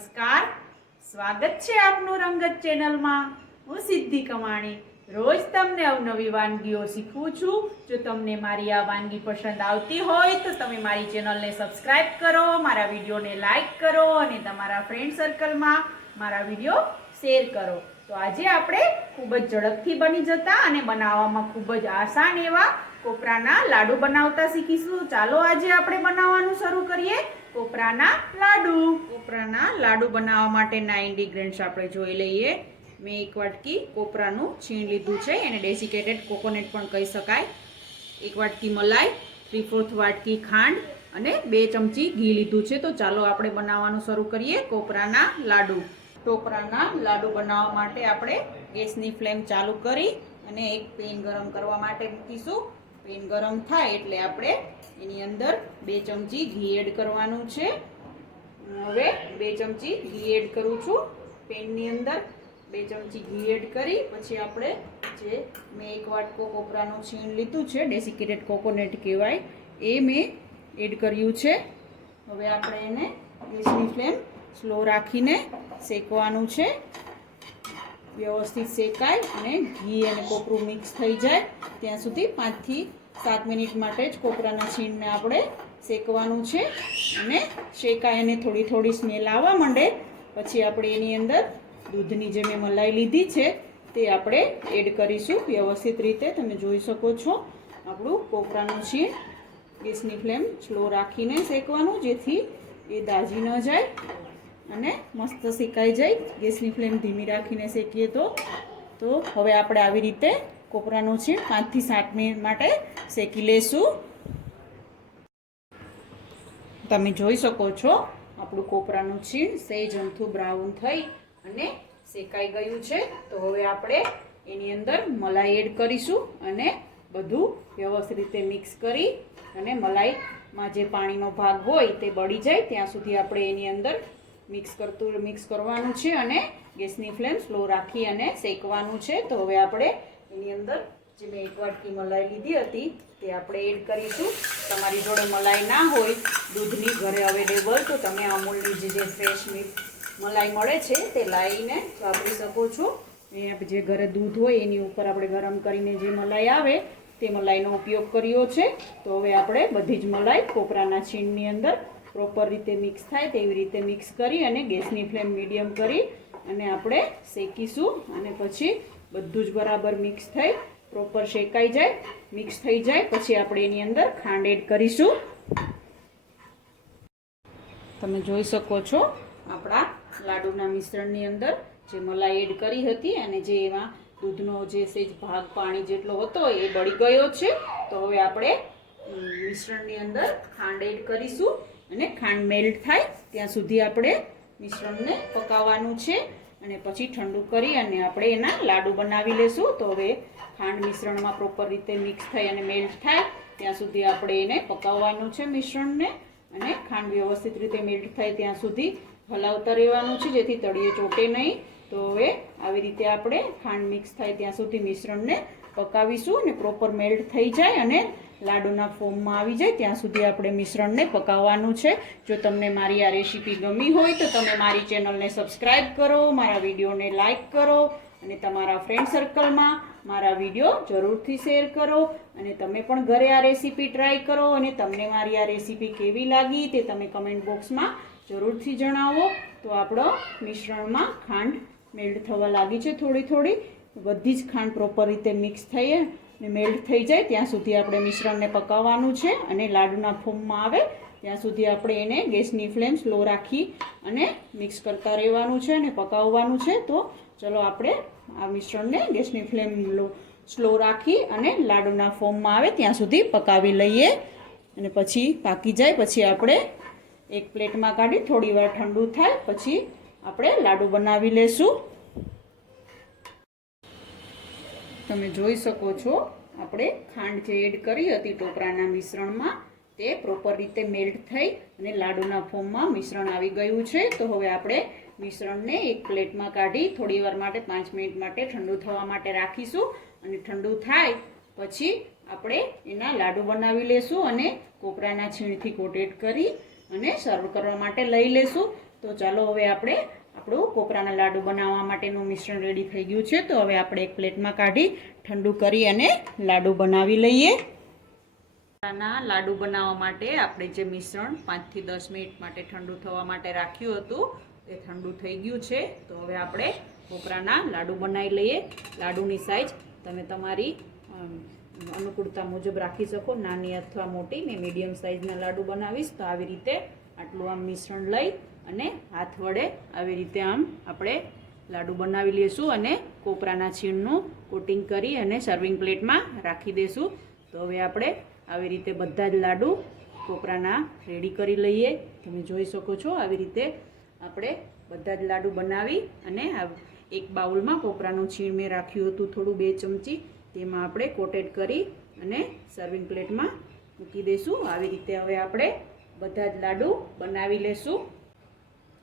નમસ્કાર, સ્વાગત છે આપનું રંગત ચેનલમાં। હું સિદ્ધિ કમાણી રોજ તમને અવનવી વાનગીઓ શીખવું છું। જો તમને મારી આ વાનગી પસંદ આવતી હોય તો તમે મારી ચેનલને સબસ્ક્રાઇબ કરો, મારા વિડીયોને લાઈક કરો અને તમારા ફ્રેન્ડ સર્કલમાં મારા વિડીયો શેર કરો। તો આજે આપણે ખૂબ જ ઝડપથી બની જતા અને બનાવવામાં ખૂબ જ આસાન એવા કોપરાના લાડુ બનાવતા શીખીશું। ચાલો આજે આપણે બનાવવાનું શરૂ કરીએ। કોપરાના લાડુ। કોપરાના લાડુ બનાવવા માટેના ઇન્ગ્રેડિયન્ટ્સ આપણે જોઈ લઈએ। મેં 1 વાટકી કોપરાનું છીણ લીધું છે, એને ડેસિકેટેડ કોકોનટ પણ કહી શકાય। 1 વાટકી મલાઈ, 3/4 વાટકી ખાંડ અને 2 ચમચી ઘી લીધું છે। તો ચાલો આપણે બનાવવાનું શરૂ કરીએ કોપરાના લાડુ। કોપરાના લાડુ બનાવવા માટે આપણે ગેસની ફ્લેમ ચાલુ કરી અને એક પેન ગરમ કરવા માટે મૂકીશું। પેન ગરમ થાય એટલે આપણે એની અંદર 2 ચમચી ઘી એડ કરવાનું છે। હવે 2 ચમચી ઘી એડ કરું છું પેનની અંદર। 2 ચમચી ઘી એડ કરી પછી આપણે જે મેં 1 વાટકો કોપરાનું છીણ લીધું છે, ડેસિકેટેડ કોકોનટ કહેવાય, એ મેં એડ કર્યું છે। હવે આપણે એને ગેસની ફ્લેમ સ્લો રાખીને શેકવાનું છે। વ્યવસ્થિત શેકાય અને ઘી અને કોપરું મિક્સ થઈ જાય ત્યાં સુધી 5 થી 7 મિનિટ માટે જ કોપરાના છીણને આપણે શેકવાનું છે। અને શેકાય અને થોડી થોડી સ્મેલ આવવા માંડે પછી આપણે એની અંદર દૂધની જે મેં મલાઈ લીધી છે તે આપણે એડ કરીશું વ્યવસ્થિત રીતે। તમે જોઈ શકો છો આપણું કોપરાનું છીણ ગેસની ફ્લેમ સ્લો રાખીને શેકવાનું, જેથી એ દાજી ન જાય અને મસ્ત શેકાઈ જાય। ગેસની ફ્લેમ ધીમી રાખીને શેકીએ તો હવે આપણે આવી રીતે કોપરાનું છીણ 5 થી 7 મિનિટ માટે શેકી લેશું। તમે જોઈ શકો છો આપણું કોપરાનું છીણ સહેજ અમથું બ્રાઉન થઈ અને શેકાઈ ગયું છે। તો હવે આપણે એની અંદર મલાઈ એડ કરીશું અને બધું વ્યવસ્થિત રીતે મિક્સ કરી અને મલાઈમાં જે પાણીનો ભાગ હોય તે બળી જાય ત્યાં સુધી આપણે એની અંદર મિક્સ કરવાનું છે અને ગેસની ફ્લેમ સ્લો રાખી અને શેકવાનું છે। તો હવે આપણે એની અંદર જે મેં 1 વાટકી મલાઈ લીધી હતી તે આપણે એડ કરીશું। તમારી જોડે મલાઈ ના હોય દૂધની ઘરે અવેલેબલ તો તમે અમૂલની જે ફ્રેશ મલાઈ મળે છે તે લાવીને વાપરી શકો છો। અહીંયા જે ઘરે દૂધ હોય એની ઉપર આપણે ગરમ કરીને જે મલાઈ આવે તે મલાઈનો ઉપયોગ કર્યો છે। તો હવે આપણે બધી જ મલાઈ કોપરાના છીણની અંદર પ્રોપર રીતે મિક્સ થાય તેવી રીતે મિક્સ કરી અને ગેસની ફ્લેમ મીડિયમ કરી અને આપણે શેકીશું। અને પછી બધું જ બરાબર મિક્સ થઈ પ્રોપર શેકાઈ જાય, મિક્સ થઈ જાય પછી આપણે એની અંદર ખાંડ એડ કરીશું। તમે જોઈ શકો છો આપણા લાડુના મિશ્રણની અંદર જે મલાઈ એડ કરી હતી અને જે એમાં દૂધનો જે સેજ ભાગ પાણી જેટલો હતો એ બળી ગયો છે। તો હવે આપણે મિશ્રણની અંદર ખાંડ એડ કરીશું અને ખાંડ મેલ્ટ થાય ત્યાં સુધી આપણે મિશ્રણને પકાવવાનું છે અને પછી ઠંડુ કરી અને આપણે એના લાડુ બનાવી લેશું। તો હવે ખાંડ મિશ્રણમાં પ્રોપર રીતે મિક્સ થઈ અને મેલ્ટ થાય ત્યાં સુધી આપણે એને પકાવવાનું છે મિશ્રણને, અને ખાંડ વ્યવસ્થિત રીતે મેલ્ટ થાય ત્યાં સુધી હલાવતા રહેવાનું છે જેથી તળિયે ચોટે નહીં। તો હવે આવી રીતે આપણે ખાંડ મિક્સ થાય ત્યાં સુધી મિશ્રણને પકાવીશું અને પ્રોપર મેલ્ટ થઈ જાય અને લાડુના ફોર્મમાં આવી જાય ત્યાં સુધી આપણે મિશ્રણને પકાવવાનું છે। જો તમને મારી આ રેસીપી ગમી હોય તો તમે મારી ચેનલને સબસ્ક્રાઈબ કરો, મારા વિડીયોને લાઈક કરો અને તમારા ફ્રેન્ડ સર્કલમાં મારા વિડીયો જરૂરથી શેર કરો અને તમે પણ ઘરે આ રેસીપી ટ્રાય કરો અને તમને મારી આ રેસીપી કેવી લાગી તે તમે કમેન્ટ બોક્સમાં જરૂરથી જણાવો। તો આપણો મિશ્રણમાં ખાંડ મેલ્ટ થવા લાગી છે થોડી થોડી, બધી જ ખાંડ પ્રોપર રીતે મિક્સ થઈ અને મેલ્ટ થઈ જાય ત્યાં સુધી આપણે મિશ્રણને પકાવવાનું છે અને લાડુના ફોર્મમાં આવે ત્યાં સુધી આપણે એને ગેસની ફ્લેમ સ્લો રાખી અને મિક્સ કરતા રહેવાનું છે અને પકાવવાનું છે। તો ચલો આપણે આ મિશ્રણને ગેસની ફ્લેમ સ્લો રાખી અને લાડુના ફોર્મમાં આવે ત્યાં સુધી પકાવી લઈએ અને પછી પાકી જાય પછી આપણે એક પ્લેટમાં કાઢી થોડી વાર ઠંડુ થાય પછી આપણે લાડુ બનાવી લેશું। તમે જોઈ શકો છો આપણે ખાંડ જે એડ કરી હતી ટોપરાના મિશ્રણમાં તે પ્રોપર રીતે મેલ્ટ થઈ અને લાડુના ફોર્મમાં મિશ્રણ આવી ગયું છે। તો હવે આપણે મિશ્રણને એક પ્લેટમાં કાઢી થોડી વાર માટે 5 મિનિટ માટે ઠંડુ થવા માટે રાખીશું અને ઠંડુ થાય પછી આપણે એના લાડુ બનાવી લેશું અને કોપરાના છીણથી કોટેડ કરી અને સર્વ કરવા માટે લઈ લેશું। તો ચાલો હવે આપણે આપણું કોપરાના લાડુ બનાવવા માટેનું મિશ્રણ રેડી થઈ ગયું છે. તો હવે આપણે એક પ્લેટમાં કાઢી ઠંડુ કરી અને લાડુ બનાવી લઈએ. કોપરાના લાડુ બનાવવા માટે આપણે જે મિશ્રણ 5 થી 10 મિનિટ માટે ઠંડુ થવા માટે રાખ્યું હતું તે ઠંડુ થઈ ગયું છે. તો હવે આપણે કોપરાના લાડુ બનાવી લઈએ. લાડુની સાઈઝ તમે તમારી અનુકૂળતા મુજબ રાખી શકો, નાની અથવા મોટી. મેં મીડિયમ સાઈઝના લાડુ બનાવીશ. તો આવી રીતે આટલું આમ મિશ્રણ લઈ અને હાથ વડે આવી રીતે આમ આપણે લાડુ બનાવી લઈશું અને કોપરાના છીણનું કોટિંગ કરી અને સર્વિંગ પ્લેટમાં રાખી દઈશું. તો હવે આપણે આવી રીતે બધા જ લાડુ કોપરાના રેડી કરી લઈએ. તમે જોઈ શકો છો આવી રીતે આપણે બધા જ લાડુ બનાવી અને એક બાઉલમાં કોપરાનું છીણ મેં રાખ્યું હતું થોડું 2 ચમચી, તેમાં આપણે કોટેડ કરી અને સર્વિંગ પ્લેટમાં મૂકી દઈશું. આવી રીતે હવે આપણે બધા જ લાડુ બનાવી લેશું.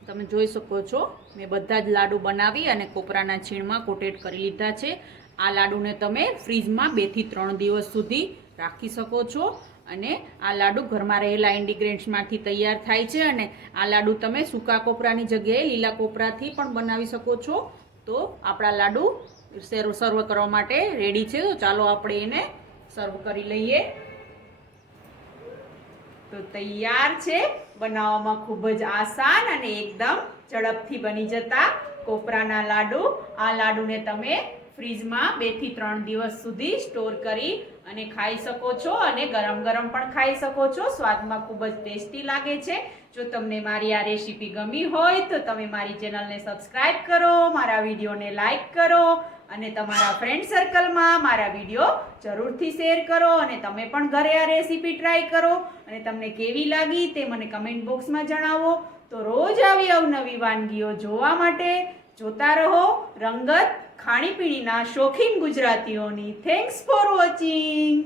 તમે જોઈ શકો છો મેં બધા જ લાડુ બનાવી અને કોપરાના છીણમાં કોટેડ કરી લીધા છે. આ લાડુને તમે ફ્રીજમાં 2 થી 3 દિવસ સુધી રાખી શકો છો અને આ લાડુ ઘરમાં રહેલા ઇન્ગ્રેડિયન્ટ્સમાંથી તૈયાર થાય છે. અને આ લાડુ તમે સૂકા કોપરાની જગ્યાએ લીલા કોપરાથી પણ બનાવી શકો છો. તો આપણા લાડુ સર્વ કરવા માટે રેડી છે. તો ચાલો આપણે એને સર્વ કરી લઈએ. તો તૈયાર છે. બનાવવામાં ખૂબ જ આસાન અને એકદમ ઝડપથી બની જતા કોપરાના લાડુ. આ લાડુને તમે ફ્રીજમાં 2 થી 3 દિવસ સુધી સ્ટોર કરી અને ખાઈ શકો છો અને ગરમ ગરમ પણ ખાઈ શકો છો. સ્વાદમાં ખૂબ જ ટેસ્ટી લાગે છે. જો તમને મારી આ રેસીપી ગમી હોય તો તમે મારી ચેનલને સબસ્ક્રાઇબ કરો, મારા વિડીયોને લાઈક કરો અને તમારા ફ્રેન્ડ સર્કલમાં મારા વિડીયો જરૂરથી શેર કરો. અને તમે પણ ઘરે આ રેસીપી ટ્રાય કરો અને તમને કેવી લાગી તે મને કમેન્ટ બોક્સમાં જણાવો. તો રોજ આવી અવનવી વાનગીઓ જોવા માટે જોતા રહો રંગત, ખાણીપીણીના શોખીન ગુજરાતીઓની. Thanks for watching.